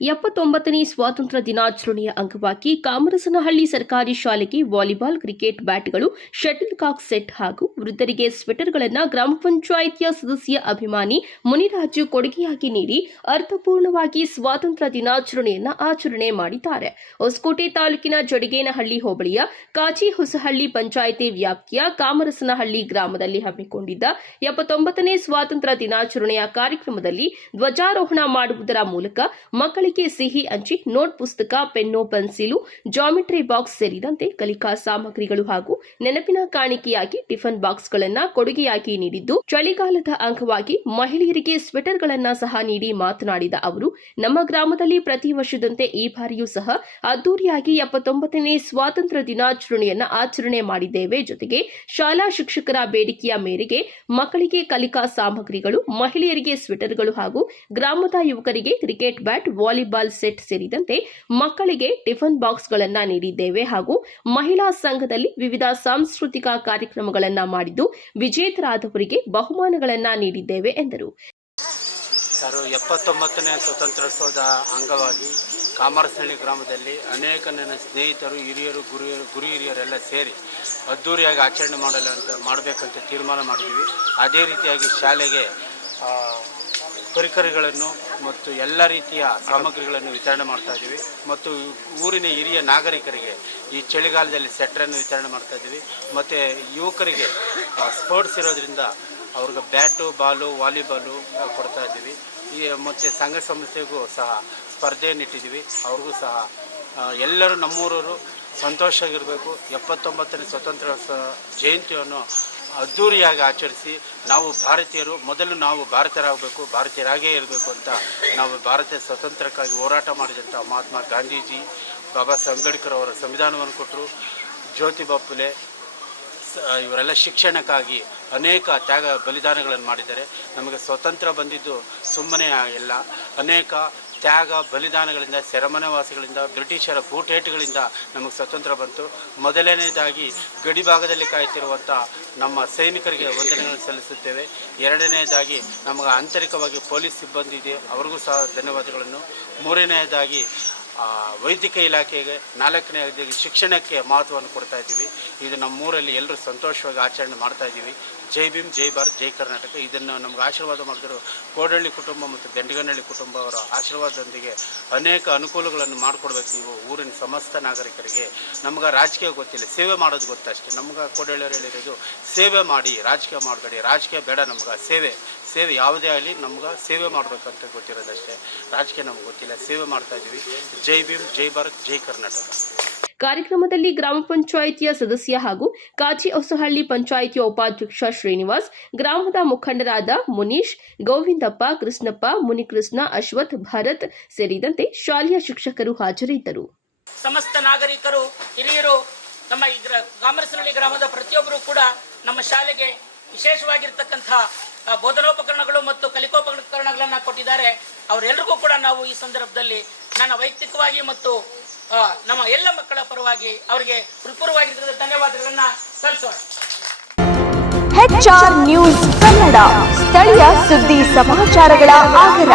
79ನೇ ಸ್ವಾತಂತ್ರ್ಯ ದಿನಾಚರಣೆಯ ಅಂಗವಾಗಿ ಕಾಮರಸನಹಳ್ಳಿ ಸರ್ಕಾರಿ ಶಾಲೆಗೆ ವಾಲಿಬಾಲ್, ಕ್ರಿಕೆಟ್ ಬ್ಯಾಟ್ಗಳು, ಶಟಲ್ ಕಾಕ್ ಸೆಟ್ ಹಾಗೂ ವೃದ್ಧರಿಗೆ ಸ್ವೆಟರ್ಗಳನ್ನು ಗ್ರಾಮ ಪಂಚಾಯಿತಿಯ ಸದಸ್ಯ ಅಭಿಮಾನಿ ಮುನಿರಾಜು ಕೊಡುಗೆಯಾಗಿ ನೀಡಿ ಅರ್ಥಪೂರ್ಣವಾಗಿ ಸ್ವಾತಂತ್ರ್ಯ ದಿನಾಚರಣೆಯನ್ನು ಆಚರಣೆ ಮಾಡಿದ್ದಾರೆ. ಹೊಸಕೋಟೆ ತಾಲೂಕಿನ ಜಡಿಗೇನಹಳ್ಳಿ ಹೋಬಳಿಯ ಕಾಚಿ ಹೊಸಹಳ್ಳಿ ಪಂಚಾಯಿತಿ ವ್ಯಾಪ್ತಿಯ ಕಾಮರಸನಹಳ್ಳಿ ಗ್ರಾಮದಲ್ಲಿ ಹಮ್ಮಿಕೊಂಡಿದ್ದ 79ನೇ ಸ್ವಾತಂತ್ರ್ಯ ದಿನಾಚರಣೆಯ ಕಾರ್ಯಕ್ರಮದಲ್ಲಿ ಧ್ವಜಾರೋಹಣ ಮಾಡುವುದರ ಮೂಲಕ ಮಕ್ಕಳಿಗೆ ಸಿಹಿ ಹಂಚಿ ನೋಟ್ ಪುಸ್ತಕ, ಪೆನ್ನು, ಪೆನ್ಸಿಲು, ಜಾಮಿಟ್ರಿ ಬಾಕ್ಸ್ ಸೇರಿದಂತೆ ಕಲಿಕಾ ಸಾಮಗ್ರಿಗಳು ಹಾಗೂ ನೆನಪಿನ ಕಾಣಿಕೆಯಾಗಿ ಟಿಫನ್ ಬಾಕ್ಸ್ಗಳನ್ನು ಕೊಡುಗೆಯಾಗಿ ನೀಡಿದ್ದು, ಚಳಿಗಾಲದ ಅಂಗವಾಗಿ ಮಹಿಳೆಯರಿಗೆ ಸ್ವೆಟರ್ಗಳನ್ನು ಸಹ ನೀಡಿ ಮಾತನಾಡಿದ ಅವರು, ನಮ್ಮ ಗ್ರಾಮದಲ್ಲಿ ಪ್ರತಿ ವರ್ಷದಂತೆ ಈ ಬಾರಿಯೂ ಸಹ ಅದ್ದೂರಿಯಾಗಿ 79ನೇ ಸ್ವಾತಂತ್ರ್ಯ ದಿನಾಚರಣೆಯನ್ನು ಆಚರಣೆ ಮಾಡಿದ್ದೇವೆ. ಜೊತೆಗೆ ಶಾಲಾ ಶಿಕ್ಷಕರ ಬೇಡಿಕೆಯ ಮೇರೆಗೆ ಮಕ್ಕಳಿಗೆ ಕಲಿಕಾ ಸಾಮಗ್ರಿಗಳು, ಮಹಿಳೆಯರಿಗೆ ಸ್ವೆಟರ್ಗಳು ಹಾಗೂ ಗ್ರಾಮದ ಯುವಕರಿಗೆ ಕ್ರಿಕೆಟ್ ಬ್ಯಾಟ್, ವಾಲಿಬಾಲ್ ಸೆಟ್ ಸೇರಿದಂತೆ ಮಕ್ಕಳಿಗೆ ಟಿಫನ್ ಬಾಕ್ಸ್ಗಳನ್ನು ನೀಡಿದ್ದೇವೆ ಹಾಗೂ ಮಹಿಳಾ ಸಂಘದಲ್ಲಿ ವಿವಿಧ ಸಾಂಸ್ಕೃತಿಕ ಕಾರ್ಯಕ್ರಮಗಳನ್ನು ಮಾಡಿದ್ದು ವಿಜೇತರಾದವರಿಗೆ ಬಹುಮಾನಗಳನ್ನು ನೀಡಿದ್ದೇವೆ ಎಂದರು. 79ನೇ ಸ್ವಾತಂತ್ರ್ಯೋತ್ಸವದ ಅಂಗವಾಗಿ ಕಾಮರಸನಹಳ್ಳಿ ಗ್ರಾಮದಲ್ಲಿ ಅನೇಕ ನನ್ನ ಸ್ನೇಹಿತರು, ಹಿರಿಯರು, ಗುರು ಹಿರಿಯರೆಲ್ಲ ಸೇರಿ ಅದ್ದೂರಿಯಾಗಿ ಆಚರಣೆ ಮಾಡಬೇಕಂತ ತೀರ್ಮಾನ ಮಾಡಿದ್ವಿ. ಅದೇ ರೀತಿಯಾಗಿ ಶಾಲೆಗೆ ಪರಿಕರಗಳನ್ನು ಮತ್ತು ಎಲ್ಲ ರೀತಿಯ ಸಾಮಗ್ರಿಗಳನ್ನು ವಿತರಣೆ ಮಾಡ್ತಾ ಇದ್ದೀವಿ ಮತ್ತು ಊರಿನ ಹಿರಿಯ ನಾಗರಿಕರಿಗೆ ಈ ಚಳಿಗಾಲದಲ್ಲಿ ಸೆಟ್ರನ್ನು ವಿತರಣೆ ಮಾಡ್ತಾ ಇದ್ದೀವಿ ಮತ್ತು ಯುವಕರಿಗೆ ಸ್ಪೋರ್ಟ್ಸ್ ಇರೋದ್ರಿಂದ ಅವ್ರಿಗೆ ಬ್ಯಾಟು, ಬಾಲು, ವಾಲಿಬಾಲು ಕೊಡ್ತಾ ಇದ್ದೀವಿ. ಮತ್ತು ಸಂಘ ಸಂಸ್ಥೆಗೂ ಸಹ ಸ್ಪರ್ಧೆಯನ್ನಿಟ್ಟಿದ್ದೀವಿ. ಅವ್ರಿಗೂ ಸಹ ಎಲ್ಲರೂ ನಮ್ಮೂರವರು ಸಂತೋಷವಾಗಿರಬೇಕು. 79ನೇ ಸ್ವಾತಂತ್ರ್ಯೋತ್ಸವ ಜಯಂತಿಯನ್ನು ಅದ್ದೂರಿಯಾಗಿ ಆಚರಿಸಿ ನಾವು ಭಾರತೀಯರು ಮೊದಲು ನಾವು ಭಾರತೀಯರಾಗಬೇಕು, ಭಾರತೀಯರಾಗೇ ಇರಬೇಕು ಅಂತ ನಾವು ಭಾರತೀಯ ಸ್ವಾತಂತ್ರ್ಯಕ್ಕಾಗಿ ಹೋರಾಟ ಮಾಡಿದಂಥ ಮಹಾತ್ಮ ಗಾಂಧೀಜಿ, ಬಾಬಾ ಸಾಹೇಬ್ ಅಂಬೇಡ್ಕರ್ ಅವರ ಸಂವಿಧಾನವನ್ನು ಕೊಟ್ಟರು. ಜ್ಯೋತಿಬಾ ಫುಲೆ ಇವರೆಲ್ಲ ಶಿಕ್ಷಣಕ್ಕಾಗಿ ಅನೇಕ ತ್ಯಾಗ ಬಲಿದಾನಗಳನ್ನು ಮಾಡಿದ್ದಾರೆ. ನಮಗೆ ಸ್ವತಂತ್ರ ಬಂದಿದ್ದು ಸುಮ್ಮನೆ ಇಲ್ಲ. ಅನೇಕ ತ್ಯಾಗ ಬಲಿದಾನಗಳಿಂದ, ಸೆರೆಮನೆವಾಸಿಗಳಿಂದ, ಬ್ರಿಟಿಷರ ಬೂಟೇಟುಗಳಿಂದ ನಮಗೆ ಸ್ವತಂತ್ರ ಬಂತು. ಮೊದಲನೇದಾಗಿ ಗಡಿ ಭಾಗದಲ್ಲಿ ಕಾಯುತ್ತಿರುವಂಥ ನಮ್ಮ ಸೈನಿಕರಿಗೆ ವಂದನೆಗಳನ್ನು ಸಲ್ಲಿಸುತ್ತೇವೆ. ಎರಡನೆಯದಾಗಿ ನಮಗೆ ಆಂತರಿಕವಾಗಿ ಪೊಲೀಸ್ ಸಿಬ್ಬಂದಿ ಇದೆ, ಅವ್ರಿಗೂ ಸಹ ಧನ್ಯವಾದಗಳನ್ನು. ಮೂರನೆಯದಾಗಿ ವೈದ್ಯಕೀಯ ಇಲಾಖೆಗೆ, ನಾಲ್ಕನೆಯದಾಗಿ ಶಿಕ್ಷಣಕ್ಕೆ ಮಹತ್ವವನ್ನು ಕೊಡ್ತಾ ಇದ್ದೀವಿ. ಇದು ನಮ್ಮೂರಲ್ಲಿ ಎಲ್ಲರೂ ಸಂತೋಷವಾಗಿ ಆಚರಣೆ ಮಾಡ್ತಾ ಇದ್ದೀವಿ. ಜೈ ಭೀಮ್, ಜೈ ಭಾರತ್, ಜೈ ಕರ್ನಾಟಕ. ಇದನ್ನು ನಮ್ಗೆ ಆಶೀರ್ವಾದ ಮಾಡಿದ್ರು ಕೋಡಹಳ್ಳಿ ಕುಟುಂಬ ಮತ್ತು ಬೆಂಡಗನಹಳ್ಳಿ ಕುಟುಂಬ ಅವರ ಆಶೀರ್ವಾದದೊಂದಿಗೆ ಅನೇಕ ಅನುಕೂಲಗಳನ್ನು ಮಾಡಿಕೊಡ್ಬೇಕು ನೀವು ಊರಿನ ಸಮಸ್ತ ನಾಗರಿಕರಿಗೆ. ನಮ್ಗೆ ರಾಜಕೀಯ ಗೊತ್ತಿಲ್ಲ, ಸೇವೆ ಮಾಡೋದು ಗೊತ್ತಷ್ಟೇ. ನಮ್ಗೆ ಕೋಡಹಳ್ಳಿಯವರು ಹೇಳಿರೋದು ಸೇವೆ ಮಾಡಿ, ರಾಜಕೀಯ ಮಾಡಬೇಡಿ. ರಾಜಕೀಯ ಬೇಡ, ನಮ್ಗೆ ಸೇವೆ ಯಾವುದೇ ಆಗಲಿ ನಮ್ಗೆ ಸೇವೆ ಮಾಡಬೇಕಂತ ಗೊತ್ತಿರೋದಷ್ಟೇ. ರಾಜಕೀಯ ನಮ್ಗೆ ಗೊತ್ತಿಲ್ಲ, ಸೇವೆ ಮಾಡ್ತಾ ಇದ್ದೀವಿ. ಜೈ ಭೀಮ್, ಜೈ ಭಾರತ್, ಜೈ ಕರ್ನಾಟಕ. ಕಾರ್ಯಕ್ರಮದಲ್ಲಿ ಗ್ರಾಮ ಪಂಚಾಯಿತಿಯ ಸದಸ್ಯ ಹಾಗೂ ಕಾಚಿ ಹೊಸಹಳ್ಳಿ ಪಂಚಾಯಿತಿಯ ಉಪಾಧ್ಯಕ್ಷ ಶ್ರೀನಿವಾಸ್, ಗ್ರಾಮದ ಮುಖಂಡರಾದ ಮುನೀಶ್, ಗೋವಿಂದಪ್ಪ, ಕೃಷ್ಣಪ್ಪ, ಮುನಿಕೃಷ್ಣ, ಅಶ್ವಥ್, ಭರತ್ ಸೇರಿದಂತೆ ಶಾಲೆಯ ಶಿಕ್ಷಕರು ಹಾಜರಿದ್ದರು. ಸಮಸ್ತ ನಾಗರಿಕರು, ಹಿರಿಯರು, ನಮ್ಮ ಕಾಮರಸನಹಳ್ಳಿ ಗ್ರಾಮದ ಪ್ರತಿಯೊಬ್ಬರು ಕೂಡ ನಮ್ಮ ಶಾಲೆಗೆ ವಿಶೇಷವಾಗಿರ್ತಕ್ಕಂಥ ಬೋಧನೋಪಕರಣಗಳು ಮತ್ತು ಕಲಿಕೋಪಕರಣಗಳನ್ನು ಕೊಟ್ಟಿದ್ದಾರೆ. ಅವರೆಲ್ಲರಿಗೂ ಕೂಡ ನಾವು ಈ ಸಂದರ್ಭದಲ್ಲಿ ನನ್ನ ವೈಯಕ್ತಿಕವಾಗಿ ಮತ್ತು ನಮ್ಮ ಎಲ್ಲ ಮಕ್ಕಳ ಪರವಾಗಿ ಅವರಿಗೆ ಹೃತ್ಪೂರ್ವವಾಗಿರ್ತಕ್ಕಂಥ ಧನ್ಯವಾದಗಳನ್ನು ಸಲ್ಲಿಸೋಣ. HR ನ್ಯೂಸ್ ಕನ್ನಡ, ಸ್ಥಳೀಯ ಸುದ್ದಿ ಸಮಾಚಾರಗಳ ಆಗರ.